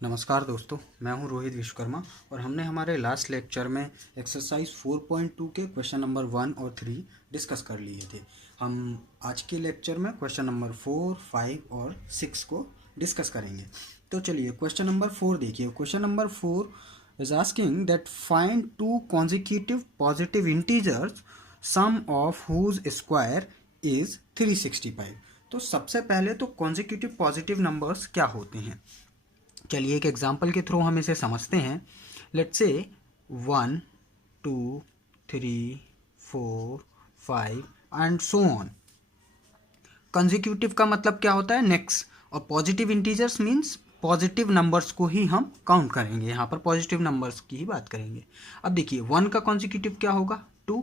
नमस्कार दोस्तों, मैं हूं रोहित विश्वकर्मा और हमने हमारे लास्ट लेक्चर में एक्सरसाइज 4.2 के क्वेश्चन नंबर 1 और 3 डिस्कस कर लिए थे। हम आज के लेक्चर में क्वेश्चन नंबर 4, 5 और 6 को डिस्कस करेंगे। तो चलिए क्वेश्चन नंबर 4 देखिए। Question number 4 is asking that find two consecutive positive integers sum of whose square is 365। तो सबसे पहले तो कॉन्जिक्यूटिव पॉजिटिव नंबर्स क्या होते हैं, चलिए एक एग्जाम्पल के थ्रू हम इसे समझते हैं। Let's say 1, 2, 3, 4, 5 and so on. Consecutive का मतलब क्या होता है, नेक्स्ट, और positive integers means positive numbers को ही हम काउंट करेंगे। यहाँ पर पॉजिटिव नंबर्स की ही बात करेंगे। अब देखिए 1 का कॉन्जिक्यूटिव क्या होगा 2,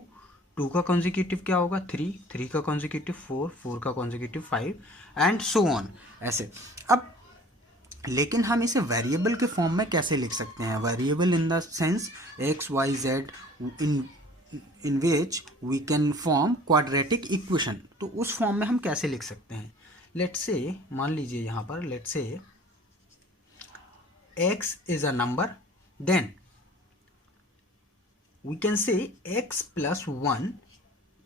2 का कॉन्जिक्यूटिव क्या होगा 3, 3 का कॉन्जिक्यूटिव 4, 4 का कॉन्जिक्यूटिव 5 एंड सो ऑन ऐसे। अब लेकिन हम इसे वेरिएबल के फॉर्म में कैसे लिख सकते हैं, variable in the sense x y z in which we can form quadratic equation. तो उस फॉर्म में हम कैसे लिख सकते हैं। लेट्स से मान लीजिए यहाँ पर let's say x is a number, then we can say x plus 1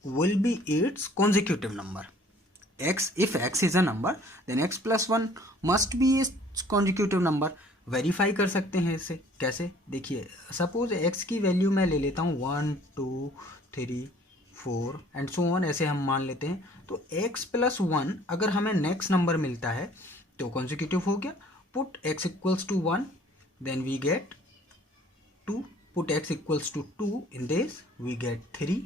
will be its consecutive number. If x is a number, then x plus 1 must be its consecutive number. Verify कर सकते हैं इसे कैसे, देखिए suppose x की value मैं ले लेता हूँ 1, 2, 3, 4 एंड सो ऑन, ऐसे हम मान लेते हैं। तो x plus 1 अगर हमें नेक्स्ट नंबर मिलता है तो कॉन्जिक्यूटिव हो गया। Put x equals to 1 then we get 2, put x equals to 2 in this we get 3,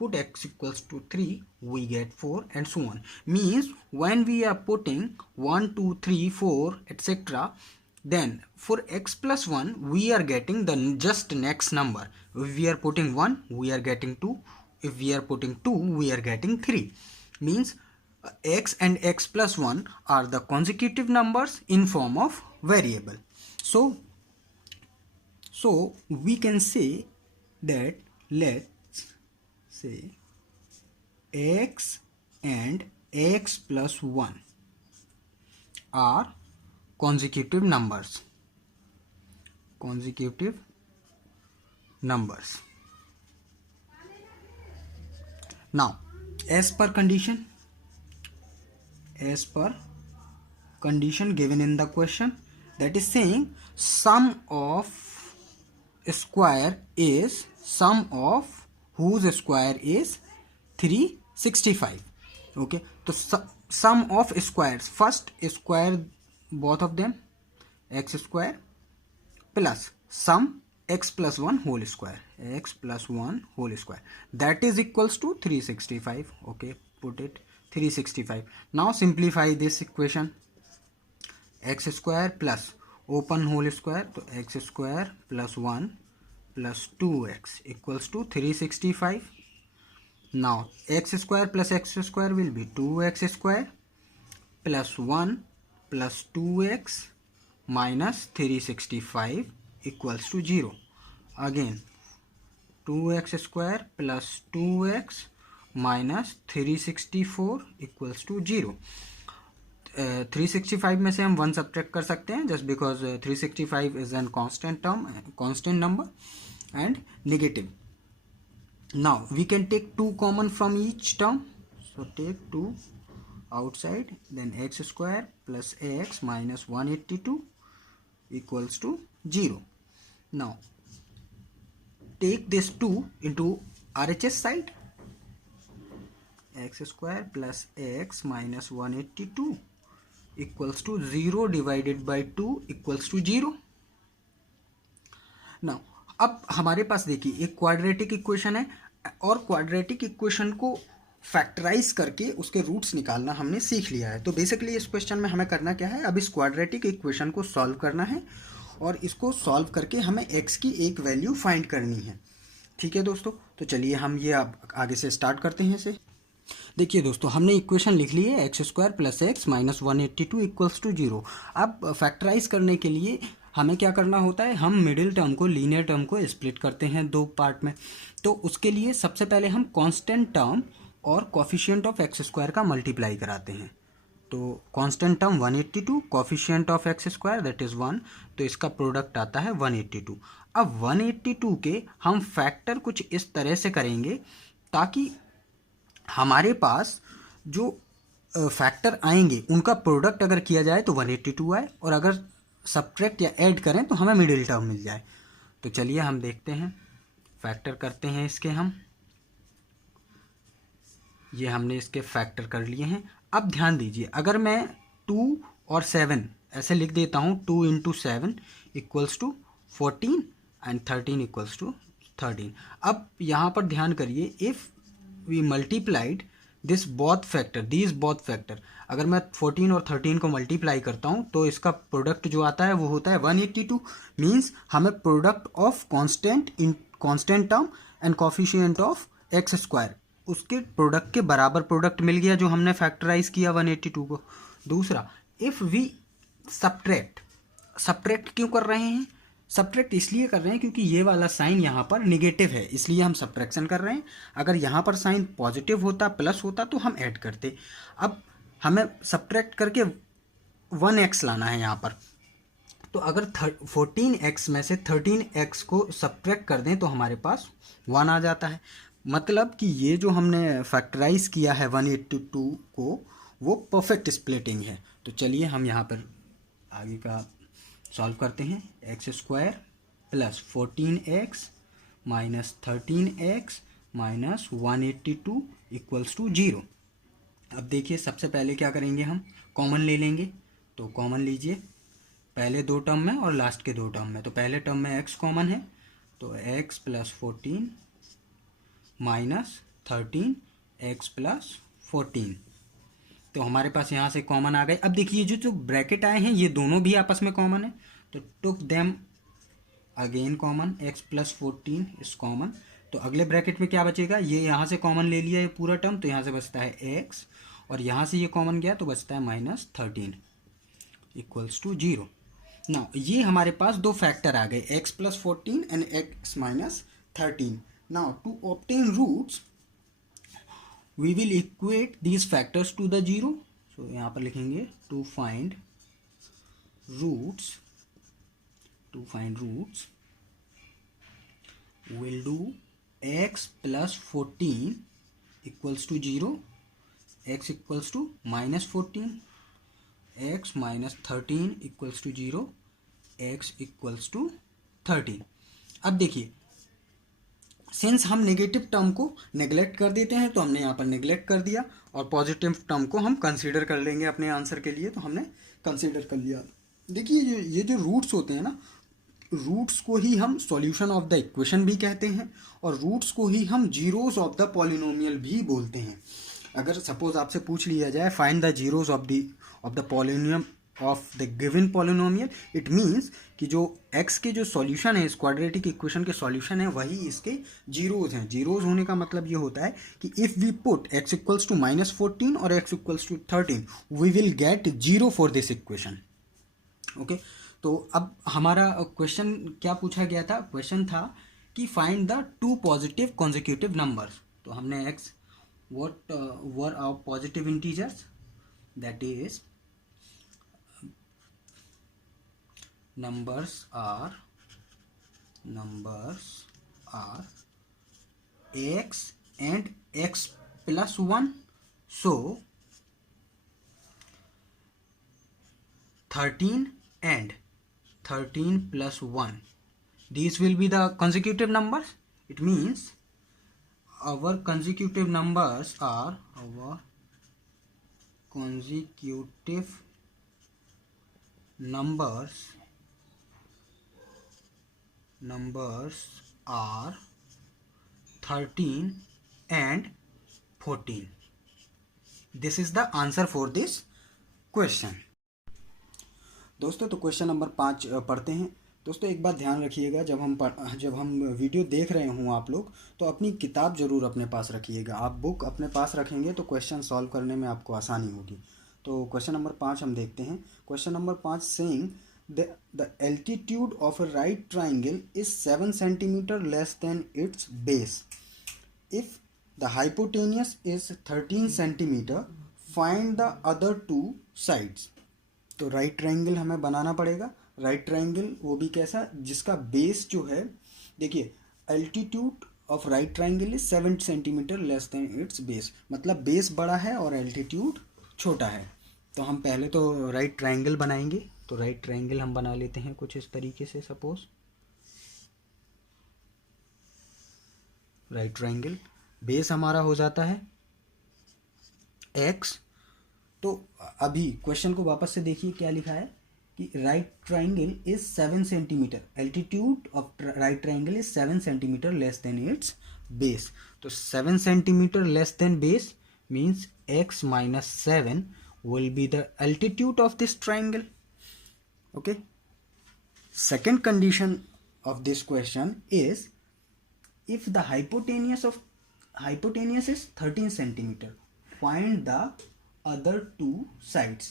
put x equals to 3 we get 4 and so on. Means when we are putting 1, 2, 3, 4 etc, then for x plus 1 we are getting the just next number. If we are putting 1 we are getting 2, if we are putting 2 we are getting 3. Means x and x plus 1 are the consecutive numbers in form of variable. So we can say that let's say x and x plus 1 are consecutive numbers. Now as per condition given in the question, that is saying sum of whose square is 365. okay, तो sum of squares, first square both of them x square plus sum x plus 1 whole square, that is equals to 365. okay, put it 365. now simplify this equation, x square plus open whole square, तो x square plus 1 plus 2x equals to 365. Now x square plus x square will be 2x square plus 1 plus 2x minus 365 equals to 0. Again 2x square plus 2x minus 364 equals to 0. 365 में से हम 1 subtract कर सकते हैं just because 365 is an constant number and negative. Now we can take 2 common from each term, so take 2 outside, then x square plus x minus 182 equals to 0. Now take this 2 into RHS side, x square plus x minus 182 equals to 0 divided by 2 equals to 0. Now अब हमारे पास देखिए एक quadratic equation है और quadratic equation को factorise करके उसके roots निकालना हमने सीख लिया है. तो बेसिकली इस क्वेश्चन में हमें करना क्या है, अब इस क्वाड्रेटिक इक्वेशन को सॉल्व करना है और इसको सॉल्व करके हमें x की एक वैल्यू फाइंड करनी है. ठीक है दोस्तों, तो चलिए हम ये अब आगे से स्टार्ट करते हैं इसे. देखिए दोस्तों हमने इक्वेशन लिख ली है x square plus x minus 182 equals to 0. अब फैक्टराइज करने के लिए हमें क्या करना होता है, हम मिडिल टर्म को, लीनियर टर्म को स्प्लिट करते हैं 2 पार्ट में. तो उसके लिए सबसे पहले हम कांस्टेंट टर्म और कोफिशिएंट ऑफ एक्स स्क्वायर का मल्टीप्लाई कराते हैं. तो constant term 182, coefficient of x square that is 1, तो इसका प्रोडक्ट आता है 182। अब 182 के हम फैक्टर कुछ इस तरह से करेंगे ताकि हमारे पास जो फैक्टर आएंगे उनका प्रोडक्ट अगर किया जाए तो 182 आए, और अगर सब्ट्रैक्ट या ऐड करें तो हमें मिडिल टर्म मिल जाए। तो चलिए हम देखते हैं, फैक्टर करते हैं इसके हम। ये हमने इसके फैक्टर कर लिए हैं। अब ध्यान दीजिए, अगर मैं 2 और 7 ऐसे लिख देता हूँ, 2 into 7 equals to 14 and 13 equals to 13। अब यहाँ पर ध्यान करिए, if we multiplied this both factor, अगर मैं 14 और 13 को मल्टीप्लाई करता हूँ तो इसका प्रोडक्ट जो आता है वो होता है 182। मीन्स हमें product of constant term and coefficient of x square, उसके प्रोडक्ट के बराबर प्रोडक्ट मिल गया जो हमने फैक्टराइज किया 182 को। दूसरा, इफ़ वी सब्ट्रैक्ट क्यों कर रहे हैं? सब्ट्रैक्ट इसलिए कर रहे हैं क्योंकि ये वाला साइन यहाँ पर निगेटिव है, इसलिए हम सब्ट्रैक्शन कर रहे हैं। अगर यहाँ पर साइन पॉजिटिव होता, प्लस होता, तो हम ऐड करते। अब हमें सब्ट्रैक्ट करके 1x लाना है यहाँ पर, तो अगर 14x में से 13x को सब्ट्रैक्ट कर दें तो हमारे पास 1 आ जाता है। मतलब कि ये जो हमने फैक्टराइज किया है 182 को, वो परफेक्ट स्प्लिटिंग है। तो चलिए हम यहाँ पर आगे का सॉल्व करते हैं। X square plus 14x minus 13x minus 182 equals to 0। अब देखिए, सबसे पहले क्या करेंगे, हम कॉमन ले लेंगे। तो कॉमन लीजिए पहले दो टर्म में और लास्ट के दो टर्म में। तो पहले टर्म में x कॉमन है, तो x plus 14 minus 13 x plus 14, तो हमारे पास यहाँ से कॉमन आ गए। अब देखिए, जो ब्रैकेट आए हैं ये दोनों भी आपस में कॉमन है, तो took them again common, x plus 14 is common. तो अगले ब्रैकेट में क्या बचेगा, ये यहाँ से कॉमन ले लिया ये पूरा टर्म, तो यहाँ से बचता है x, और यहाँ से ये कॉमन गया तो बचता है माइनस 13 इक्वल्स टू 0। नाउ ये हमारे पास दो फैक्टर आ गए, x plus 14 and x minus 13। Now to obtain roots we will equate these factors to the 0. So यहाँ पर लिखेंगे to find roots we'll do x plus 14 equals to 0, x equals to minus 14, x minus 13 equals to 0, x equals to 13। अब देखिए, since हम negative term को neglect कर देते हैं तो हमने यहाँ पर नेग्लेक्ट कर दिया, और पॉजिटिव टर्म को हम कंसीडर कर लेंगे अपने आंसर के लिए, तो हमने कंसीडर कर लिया। देखिए, ये जो रूट्स होते हैं ना, रूट्स को ही हम सॉल्यूशन ऑफ द इक्वेशन भी कहते हैं, और रूट्स को ही हम जीरोस ऑफ द पॉलिनोमियल भी बोलते हैं। अगर सपोज आपसे पूछ लिया जाए find the zeros of the polynomial of the given polynomial, it means कि जो x के जो सॉल्यूशन है, इस क्वाड्रेटिक इक्वेशन के सॉल्यूशन है, वही इसके जीरोज हैं। जीरोज होने का मतलब ये होता है कि if we put x equals to minus 14 और x equals to 13, we will get 0 for this equation. Okay, तो अब हमारा क्वेश्चन क्या पूछा गया था? क्वेश्चन था कि find the two positive consecutive numbers. तो हमने x what were our positive integers, that is numbers are x and x plus 1, so 13 and 13 plus 1, these will be the consecutive numbers. It means our consecutive numbers are numbers are 13 and 14. This is the answer for this question. दोस्तों, तो question number 5 पढ़ते हैं। दोस्तों, एक बात ध्यान रखिएगा, जब हम वीडियो देख रहे हों आप लोग, तो अपनी किताब ज़रूर अपने पास रखिएगा। आप बुक अपने पास रखेंगे तो क्वेश्चन सॉल्व करने में आपको आसानी होगी। तो क्वेश्चन नंबर 5 हम देखते हैं। Question number 5 saying the altitude of a right triangle is 7 centimeter less than its base. If the hypotenuse is 13 centimeter, find the other two sides. तो राइट ट्रायंगल हमें बनाना पड़ेगा। राइट ट्रायंगल वो भी कैसा, जिसका बेस जो है, देखिए altitude of right triangle is 7 centimetre less than it's base, मतलब बेस बड़ा है और एल्टीट्यूड छोटा है। तो हम पहले तो राइट ट्रायंगल बनाएंगे। तो राइट ट्रायंगल हम बना लेते हैं कुछ इस तरीके से। सपोज राइट ट्रायंगल बेस हमारा हो जाता है x। तो अभी क्वेश्चन को वापस से देखिए क्या लिखा है कि right triangle is 7 centimetre, altitude of right triangle is 7 centimetre less than it's base. तो 7 centimetre less than base means x minus 7 will be the altitude of this triangle. Okay. Second condition of this question is if the hypotenuse is 13 centimeter, find the other two sides.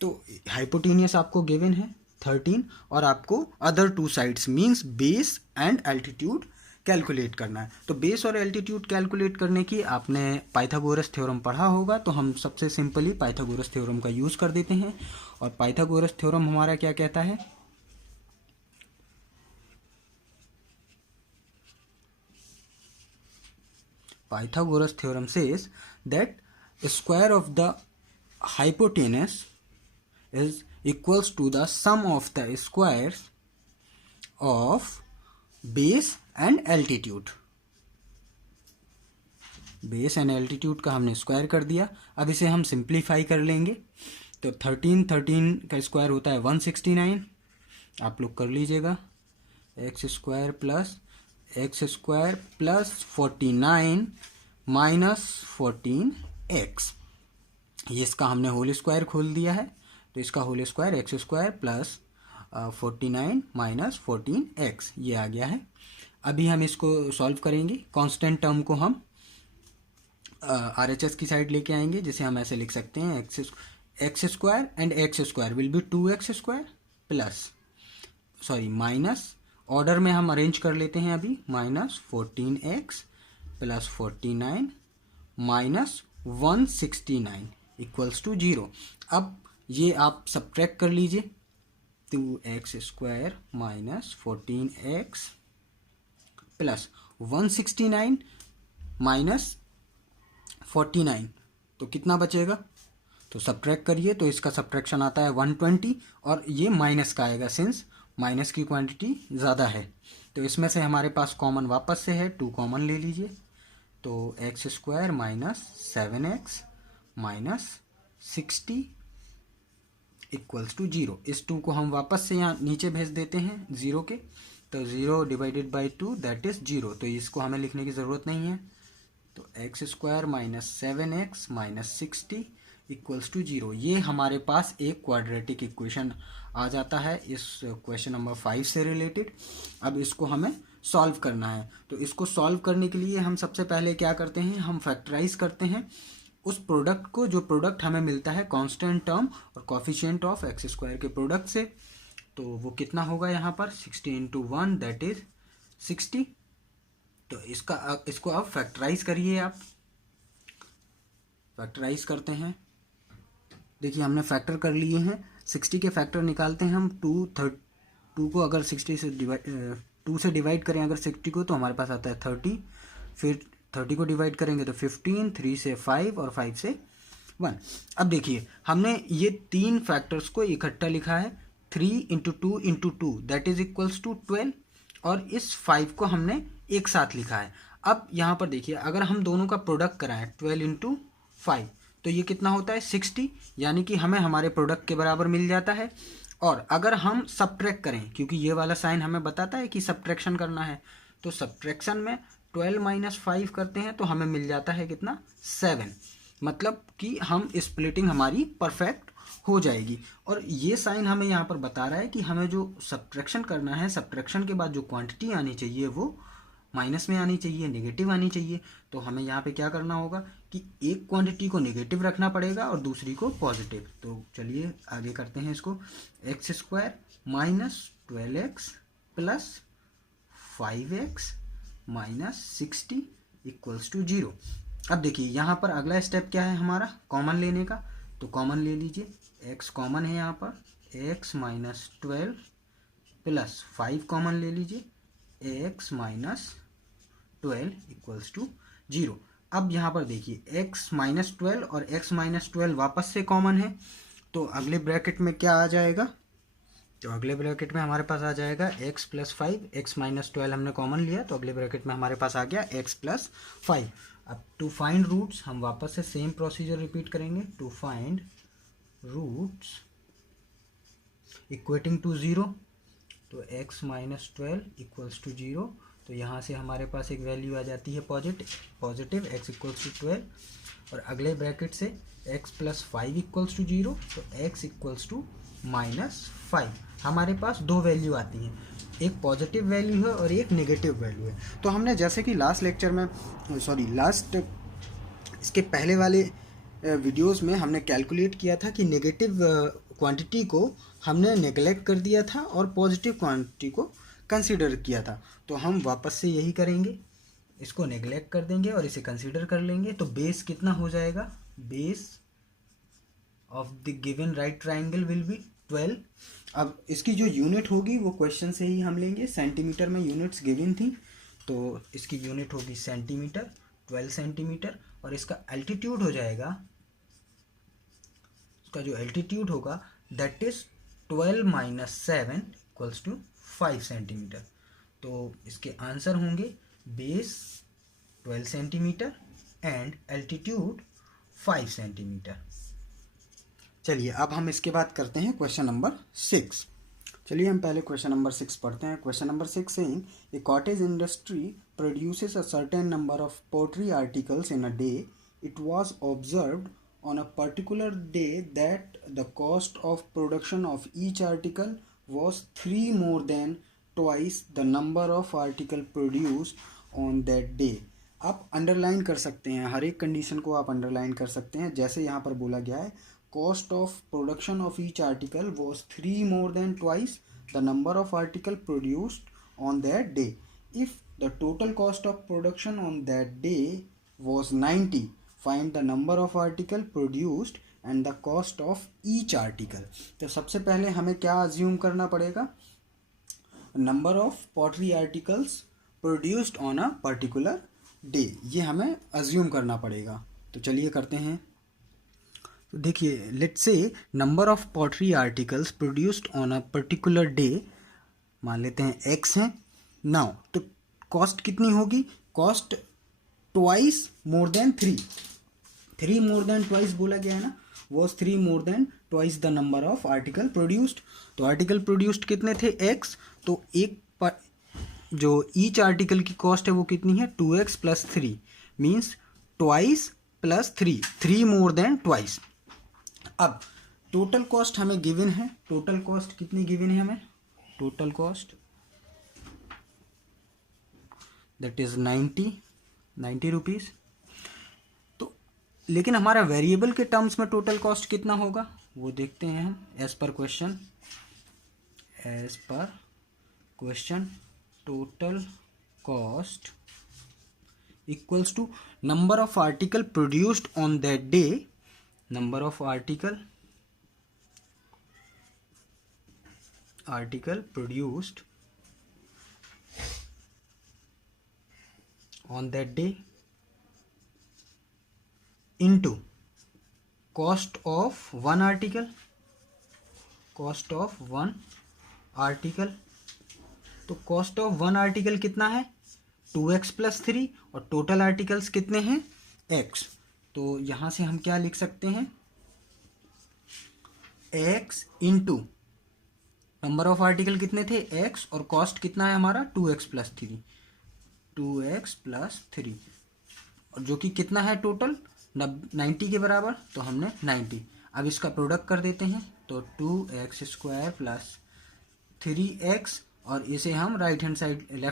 तो hypotenuse आपको given है 13 और आपको other two sides means base and altitude calculate करना है। तो base और altitude calculate करने की आपने पाइथागोरस थ्योरम पढ़ा होगा, तो हम सबसे सिंपली पाइथागोरस थ्योरम का यूज़ कर देते हैं। और पाइथागोरस थ्योरम हमारा क्या कहता है, Pythagoras theorem says that square of the hypotenuse is equals to the sum of the squares of base and altitude. Base and altitude का हमने स्क्वायर कर दिया। अब इसे हम सिंप्लीफाई कर लेंगे। तो 13 का स्क्वायर होता है 169, आप लोग कर लीजिएगा। X square plus 49 minus 14x, ये इसका हमने होल स्क्वायर खोल दिया है। तो इसका whole square x square plus 49 minus 14x ये आ गया है। अभी हम इसको सॉल्व करेंगे। कांस्टेंट टर्म को हम RHS की साइड लेके आएंगे, जिसे हम ऐसे लिख सकते हैं x square and x square will be 2x square plus minus, order में हम अरेंज कर लेते हैं अभी, minus 14x plus 49 minus 169 equals to 0। अब ये आप सब्ट्रैक्ट कर लीजिए, 2x square minus 14x plus 169 minus 49, तो कितना बचेगा, तो सब्ट्रैक्ट करिए। तो इसका सब्ट्रैक्शन आता है 120 और ये माइनस का आएगा सिंस माइनस की क्वांटिटी ज़्यादा है। तो इसमें से हमारे पास कॉमन वापस से है, 2 कॉमन ले लीजिए। तो x square minus 7x minus 60 equals to 0। इस 2 को हम वापस से यहाँ नीचे भेज देते हैं 0 के। तो 0 डिवाइडेड बाई 2 दैट इज़ 0। तो इसको हमें लिखने की ज़रूरत नहीं है। तो x square minus 7x minus 60 equals to 0, ये हमारे पास एक क्वाड्रेटिक इक्वेशन आ जाता है इस क्वेश्चन नंबर 5 से रिलेटेड। अब इसको हमें सॉल्व करना है। तो इसको सॉल्व करने के लिए हम सबसे पहले क्या करते हैं, हम फैक्टराइज करते हैं उस प्रोडक्ट को, जो प्रोडक्ट हमें मिलता है कांस्टेंट टर्म और कोफिशिएंट ऑफ एक्स स्क्वायर के प्रोडक्ट से। तो वो कितना होगा यहाँ पर 60 इंटू 1 दैट इज 60। तो इसको आप फैक्टराइज करिए। आप फैक्टराइज करते हैं, देखिए हमने फैक्टर कर लिए हैं। 60 के फैक्टर निकालते हैं हम। 2 को अगर 60 से 2 से डिवाइड करें अगर 60 को, तो हमारे पास आता है 30। फिर 30 को डिवाइड करेंगे तो 15, 3 से 5 और 5 से 1। अब देखिए हमने ये 3 फैक्टर्स को इकट्ठा लिखा है, 3 into 2 into 2 that is equals to 12, और इस 5 को हमने एक साथ लिखा है। अब यहाँ पर देखिए अगर हम दोनों का प्रोडक्ट कराएं 12 इंटू 5 तो ये कितना होता है 60, यानी कि हमें हमारे प्रोडक्ट के बराबर मिल जाता है। और अगर हम सब्ट्रैक्ट करें, क्योंकि ये वाला साइन हमें बताता है कि सब्ट्रैक्शन करना है, तो सब्ट्रैक्शन में 12 माइनस 5 करते हैं तो हमें मिल जाता है कितना 7, मतलब कि हम स्प्लिटिंग हमारी परफेक्ट हो जाएगी। और ये साइन हमें यहाँ पर बता रहा है कि हमें जो सब्ट्रैक्शन करना है, सब्ट्रैक्शन के बाद जो क्वांटिटी आनी चाहिए वो माइनस में आनी चाहिए, नेगेटिव आनी चाहिए। तो हमें यहाँ पे क्या करना होगा कि एक क्वांटिटी को नेगेटिव रखना पड़ेगा और दूसरी को पॉजिटिव। तो चलिए आगे करते हैं इसको। X square minus 12x plus 5x minus 60 equals to 0। अब देखिए यहाँ पर अगला स्टेप क्या है हमारा, कॉमन लेने का। तो कॉमन ले लीजिए, x कॉमन है यहाँ पर, x माइनस 12 प्लस 5 कॉमन ले लीजिए, x माइनस 12 इक्वल्स टू 0। अब यहाँ पर देखिए x माइनस 12 और x माइनस 12 वापस से कॉमन है, तो अगले ब्रैकेट में क्या आ जाएगा, तो अगले ब्रैकेट में हमारे पास आ जाएगा x प्लस 5, x माइनस 12 हमने कॉमन लिया तो अगले ब्रैकेट में हमारे पास आ गया x प्लस 5। अब टू फाइंड रूट्स हम वापस से सेम प्रोसीजर रिपीट करेंगे, to find roots equating to 0, तो x माइनस 12 इक्वल्स टू 0, तो यहाँ से हमारे पास एक वैल्यू आ जाती है पॉजिटिव x इक्वल्स टू 12, और अगले ब्रैकेट से x प्लस 5 इक्वल्स टू 0, तो x इक्वल्स टू माइनस 5। हमारे पास दो वैल्यू आती हैं, एक पॉजिटिव वैल्यू है और एक नेगेटिव वैल्यू है। तो हमने जैसे कि लास्ट इसके पहले वाले वीडियोस में हमने कैलकुलेट किया था कि नेगेटिव क्वांटिटी को हमने नेगलेक्ट कर दिया था और पॉजिटिव क्वांटिटी को कंसीडर किया था। तो हम वापस से यही करेंगे, इसको नेगलेक्ट कर देंगे और इसे कंसीडर कर लेंगे। तो बेस कितना हो जाएगा, base of the given right triangle will be 12। अब इसकी जो यूनिट होगी वो क्वेश्चन से ही हम लेंगे, सेंटीमीटर में यूनिट्स गिवन थी, तो इसकी यूनिट होगी सेंटीमीटर, 12 सेंटीमीटर, और इसका एल्टीट्यूड हो जाएगा, इसका जो एल्टीट्यूड होगा that is 12 minus 7 equals to 5 centimetre. तो इसके आंसर होंगे base 12 centimetre and altitude 5 centimetre. चलिए अब हम इसके बाद करते हैं क्वेश्चन नंबर 6। चलिए हम पहले क्वेश्चन नंबर 6 पढ़ते हैं। Question number 6 saying A cottage industry produces a certain number of pottery articles in a day. It was observed on a particular day that the cost of production of each article was 3 more than twice the number of article produced on that day. आप underline कर सकते हैं, हर एक condition को आप underline कर सकते हैं। जैसे यहाँ पर बोला गया है cost of production of each article was 3 more than twice the number of article produced on that day. If the total cost of production on that day was 90, find the number of article produced and the cost of each article. तो सबसे पहले हमें क्या assume करना पड़ेगा, number of pottery articles produced on a particular day, ये हमें assume करना पड़ेगा। तो चलिए करते हैं। तो देखिए let's say number of pottery articles produced on a particular day मान लेते हैं x हैं। नाउ तो कॉस्ट कितनी होगी, cost twice more than 3 more than twice बोला गया है ना, was 3 more than twice the number of article produced. तो आर्टिकल प्रोड्यूस्ड कितने थे x, तो एक पर जो ईच आर्टिकल की कॉस्ट है वो कितनी है 2x plus 3 means twice plus 3 more than twice. अब टोटल कॉस्ट हमें गिवन है, टोटल कॉस्ट कितनी गिवन है हमें, total cost that is 90 rupees. तो लेकिन हमारा वेरिएबल के टर्म्स में टोटल कॉस्ट कितना होगा वो देखते हैं हम। As per question total cost equals to number of article produced on that day, number of article produced on that day into cost of one article, तो cost of one article कितना है 2x plus 3 और total articles कितने हैं x। तो यहाँ से हम क्या लिख सकते हैं, x into number of article कितने थे x और कॉस्ट कितना है हमारा 2x प्लस 3 और जो कि कितना है टोटल 90 के बराबर, तो हमने 90। अब इसका प्रोडक्ट कर देते हैं तो 2x स्क्वायर प्लस 3x और इसे हम लेफ्ट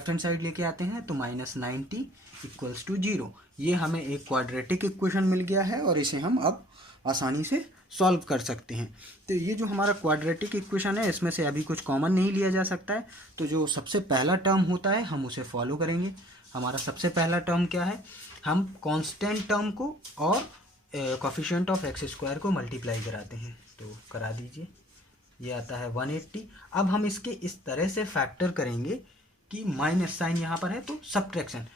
हैंड साइड लेके आते हैं तो माइनस 90 इक्वल्स टू 0। ये हमें एक क्वाड्रेटिक इक्वेशन मिल गया है और इसे हम अब आसानी से सॉल्व कर सकते हैं। तो ये जो हमारा क्वाड्रेटिक इक्वेशन है इसमें से अभी कुछ कॉमन नहीं लिया जा सकता है, तो जो सबसे पहला टर्म होता है हम उसे फॉलो करेंगे। हमारा सबसे पहला टर्म क्या है, हम कांस्टेंट टर्म को और कोफिशिएंट ऑफ एक्स स्क्वायर को मल्टीप्लाई कराते हैं। तो करा दीजिए, ये आता है 180। अब हम इसके इस तरह से फैक्टर करेंगे कि माइनस साइन यहाँ पर है तो सब्ट्रैक्शन,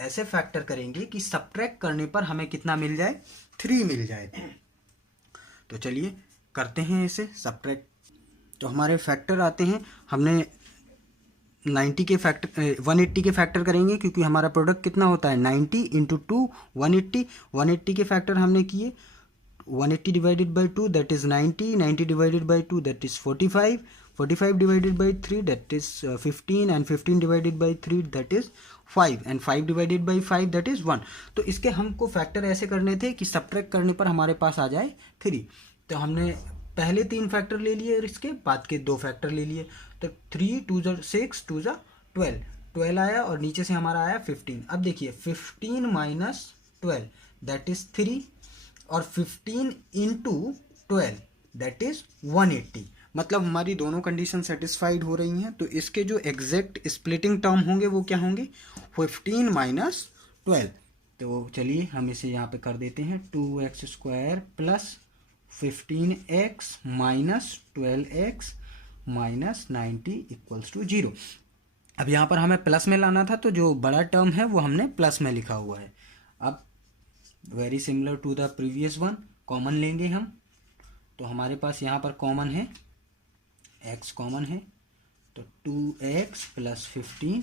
ऐसे फैक्टर करेंगे कि सब्ट्रैक्ट करने पर हमें कितना मिल जाए, 3 मिल जाए। तो चलिए करते हैं इसे सब्ट्रैक्ट। तो हमारे फैक्टर आते हैं, हमने 90 के फैक्टर 180 के फैक्टर करेंगे क्योंकि हमारा प्रोडक्ट कितना होता है 90 इंटू 2 180। 180 के फैक्टर हमने किए 180 divided by 2 that is 90, 90 divided by 2 that is 45, 45 divided by 3 that is 15 and 15 divided by 3 that is 5 and 5 divided by 5 that is 1। तो इसके हमको फैक्टर ऐसे करने थे कि सब्ट्रैक्ट करने पर हमारे पास आ जाए 3। तो हमने पहले 3 फैक्टर ले लिए और इसके बाद के 2 फैक्टर ले लिए। तो 3 2 6 2 12, 12 आया और नीचे से हमारा आया 15। अब देखिए 15 माइनस 12 दैट इज़ 3 और 15 इंटू 12 दैट इज़ 180। मतलब हमारी दोनों कंडीशन सेटिस्फाइड हो रही हैं। तो इसके जो एग्जैक्ट स्प्लिटिंग टर्म होंगे वो क्या होंगे, 15 माइनस 12। तो चलिए हम इसे यहाँ पे कर देते हैं 2x square plus 15x minus 12x minus 90 equals to 0। अब यहाँ पर हमें प्लस में लाना था तो जो बड़ा टर्म है वो हमने प्लस में लिखा हुआ है। अब very similar to the previous one, common लेंगे हम। तो हमारे पास यहाँ पर कॉमन है, x कॉमन है तो 2x प्लस 15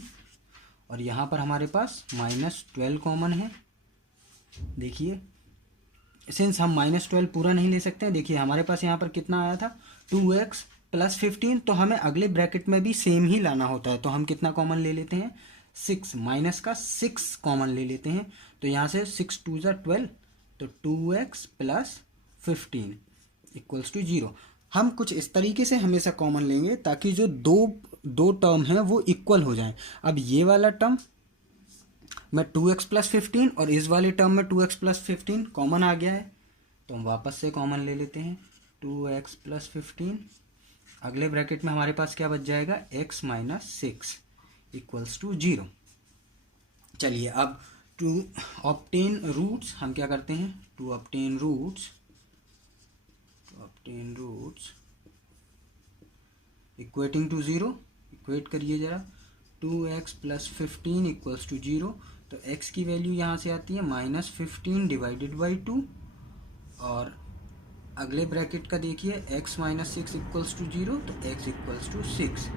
और यहाँ पर हमारे पास माइनस 12 कॉमन है। देखिए सिंस हम माइनस 12 पूरा नहीं ले सकते हैं, देखिए हमारे पास यहाँ पर कितना आया था 2x प्लस 15, तो हमें अगले ब्रैकेट में भी सेम ही लाना होता है। तो हम कितना कॉमन ले लेते हैं 6, माइनस का 6 कॉमन ले लेते हैं। तो यहाँ से 6 2 12 तो 2x प्लस 15 इक्वल्स टू 0। हम कुछ इस तरीके से हमेशा कॉमन लेंगे ताकि जो दो टर्म हैं वो इक्वल हो जाएं। अब ये वाला टर्म में 2x प्लस 15 और इस वाले टर्म में 2x प्लस 15 कॉमन आ गया है, तो हम वापस से कॉमन ले लेते हैं 2x प्लस 15। अगले ब्रैकेट में हमारे पास क्या बच जाएगा x माइनस 6 इक्वल्स टू 0। चलिए अब टू ऑब्टेन रूट्स हम क्या करते हैं, to obtain roots equating to 0, equate करिए जरा 2x प्लस 15 इक्वल्स टू 0। तो x की वैल्यू यहाँ से आती है माइनस 15 डिवाइडेड बाई 2 और अगले ब्रैकेट का देखिए x माइनस 6 इक्वल्स टू 0 तो x इक्वल्स टू 6।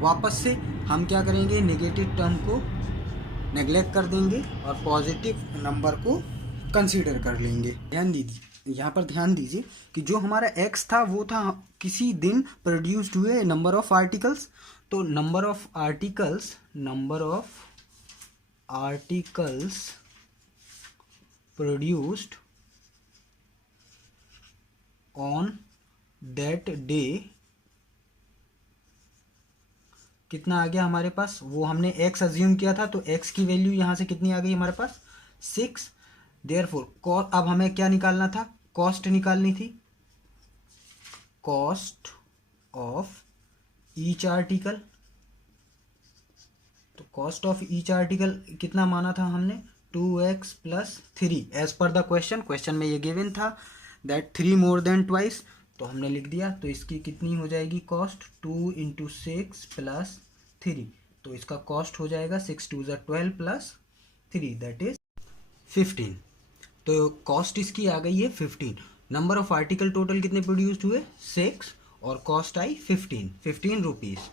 वापस से हम क्या करेंगे, नेगेटिव टर्म को नेग्लेक्ट कर देंगे और पॉजिटिव नंबर को कंसीडर कर लेंगे। ध्यान दीजिए, यहाँ पर ध्यान दीजिए कि जो हमारा x था वो था किसी दिन प्रोड्यूस्ड हुए नंबर ऑफ आर्टिकल्स। तो number of articles produced on that day कितना आ गया हमारे पास, वो हमने x अज्यूम किया था तो x की वैल्यू यहाँ से कितनी आ गई हमारे पास 6। देयरफॉर अब हमें क्या निकालना था, कॉस्ट निकालनी थी, कॉस्ट ऑफ ईच आर्टिकल। तो कॉस्ट ऑफ ईच आर्टिकल कितना माना था हमने 2x plus 3 as per the question में ये गिवन था दैट 3 मोर देन ट्वाइस, तो हमने लिख दिया। तो इसकी कितनी हो जाएगी कॉस्ट 2 इंटू 6 प्लस 3, तो इसका कॉस्ट हो जाएगा 6 2 12 प्लस 3 दैट इज 15। तो कॉस्ट इसकी आ गई है 15। नंबर ऑफ आर्टिकल टोटल कितने प्रोड्यूस्ड हुए 6 और कॉस्ट आई 15 रुपीज़।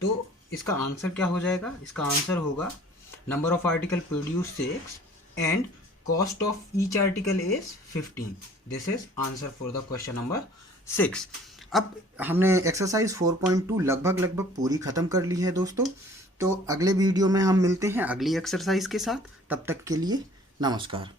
तो इसका आंसर क्या हो जाएगा, इसका आंसर होगा number of article produce 6 and cost of each article is 15। This is answer for the question number 6। अब हमने एक्सरसाइज 4.2 लगभग पूरी ख़त्म कर ली है दोस्तों। तो अगले वीडियो में हम मिलते हैं अगली एक्सरसाइज के साथ, तब तक के लिए नमस्कार।